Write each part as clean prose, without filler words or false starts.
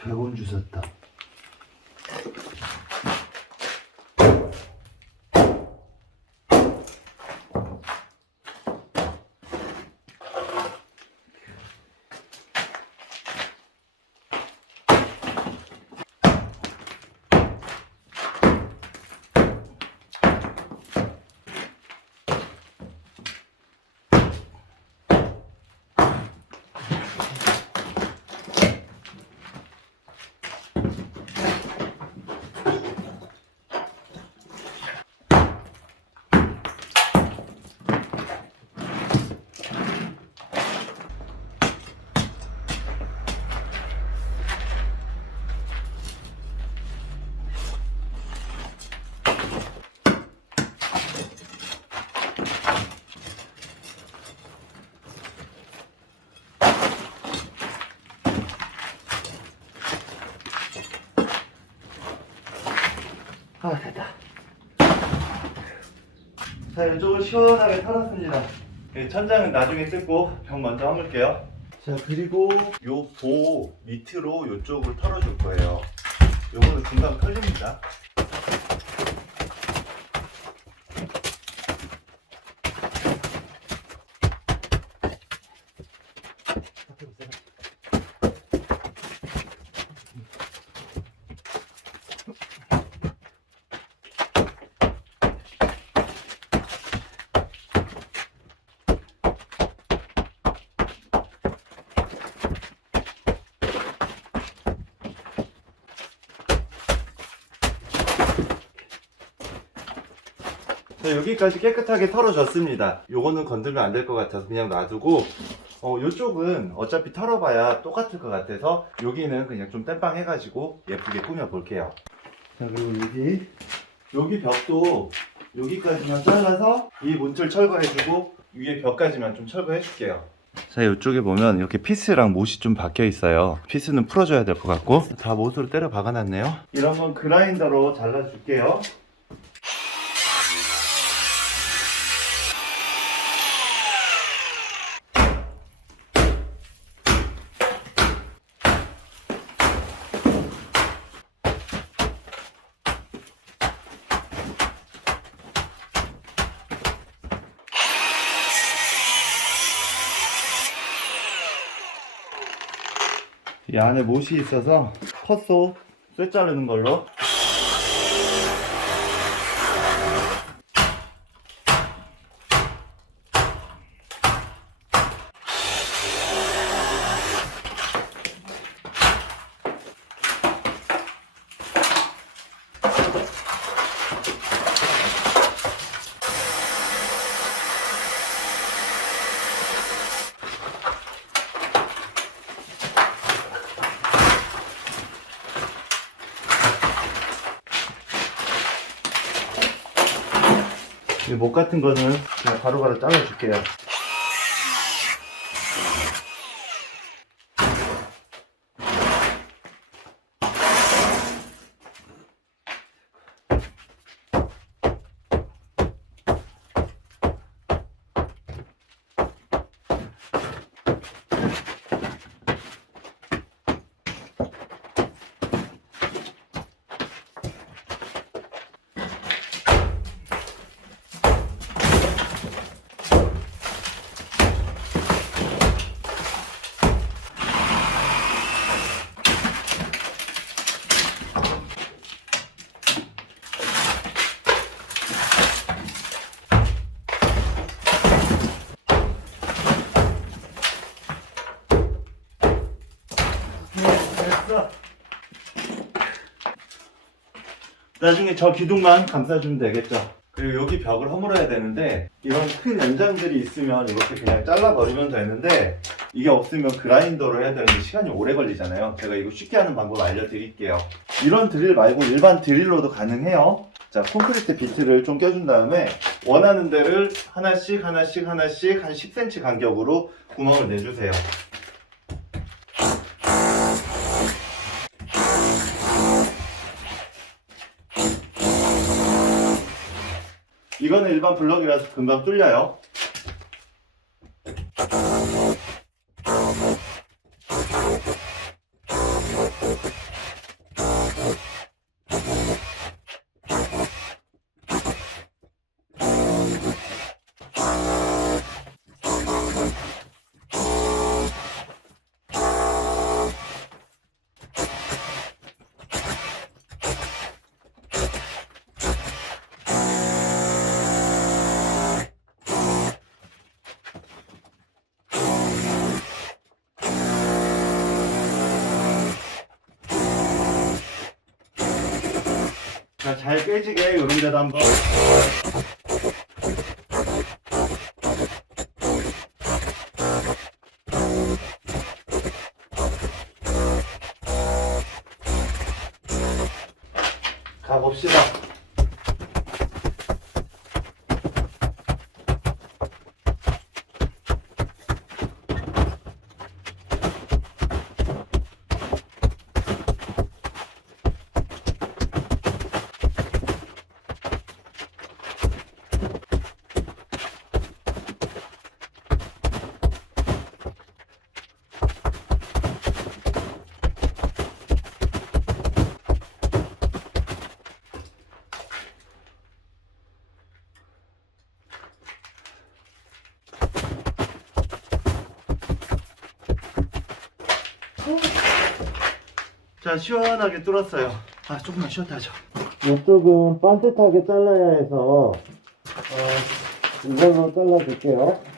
100원 주셨다. 됐다. 자, 이쪽은 시원하게 털었습니다. 천장은 나중에 뜯고 벽 먼저 허물게요. 자, 그리고 요 보 밑으로 요쪽을 털어줄 거예요. 요거는 금방 털립니다. 자, 여기까지 깨끗하게 털어졌습니다. 요거는 건들면 안 될 것 같아서 그냥 놔두고 요쪽은 어차피 털어봐야 똑같을 것 같아서 여기는 그냥 좀 땜빵 해가지고 예쁘게 꾸며 볼게요. 자, 그리고 여기 벽도 여기까지만 잘라서 이 문틀 철거해주고 위에 벽까지만 좀 철거해줄게요. 자, 이쪽에 보면 이렇게 피스랑 못이 좀 박혀 있어요. 피스는 풀어줘야 될 것 같고 다 못으로 때려 박아놨네요. 이런 건 그라인더로 잘라줄게요. 이 안에 못이 있어서 컷소 쇠 자르는 걸로. 이 못 같은 거는 그냥 바로바로 잘라줄게요. 나중에 저 기둥만 감싸주면 되겠죠. 그리고 여기 벽을 허물어야 되는데 이런 큰 연장들이 있으면 이렇게 그냥 잘라버리면 되는데 이게 없으면 그라인더로 해야 되는데 시간이 오래 걸리잖아요. 제가 이거 쉽게 하는 방법 알려드릴게요. 이런 드릴 말고 일반 드릴로도 가능해요. 자, 콘크리트 비트를 좀 껴준 다음에 원하는 데를 하나씩 한 10cm 간격으로 구멍을 내주세요. 이거는 일반 블럭이라서 금방 뚫려요. 자, 잘 빼지게 이런 데도 한번. 가봅시다. 자, 시원하게 뚫었어요. 아, 조금만 쉬었다 하죠. 이쪽은 반듯하게 잘라야 해서 이걸로 잘라줄게요.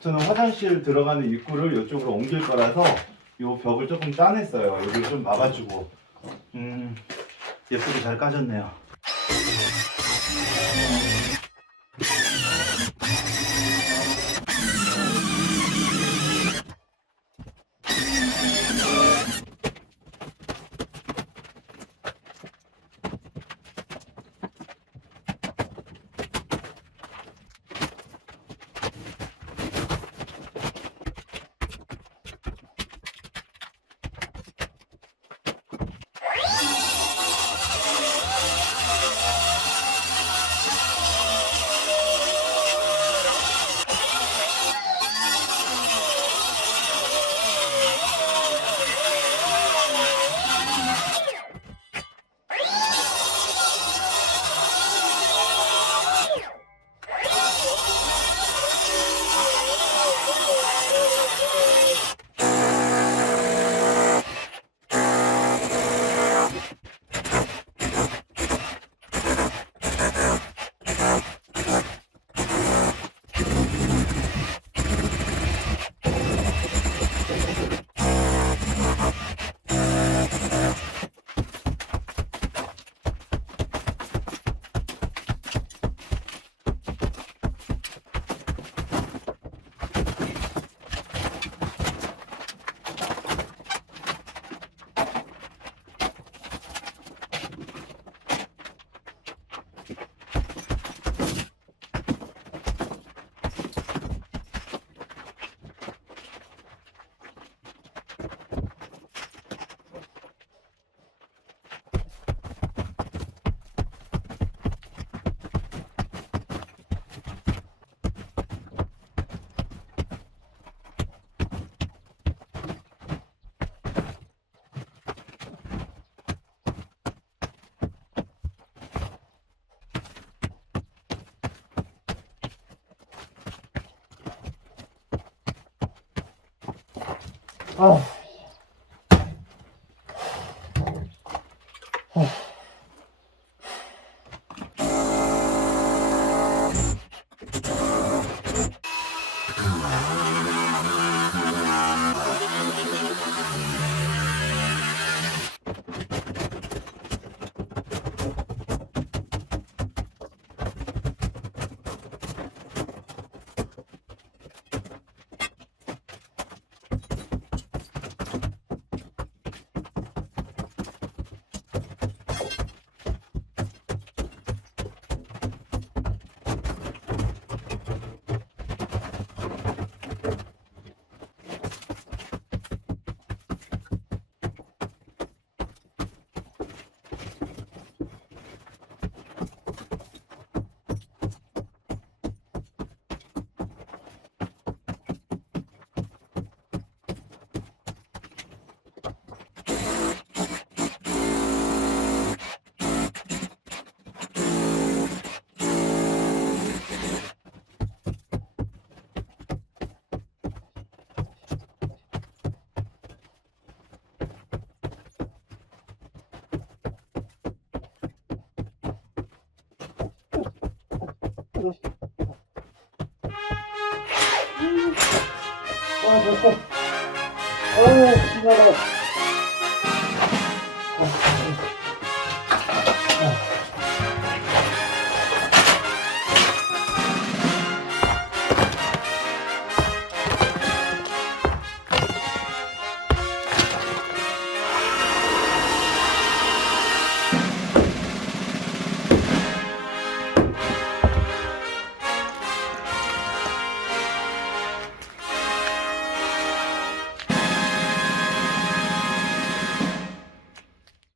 저는 화장실 들어가는 입구를 이쪽으로 옮길 거라서 이 벽을 조금 짜냈어요. 여기 좀 막아주고. 예쁘게 잘 까졌네요. 아. 아, 됐어. 아유, 신나네.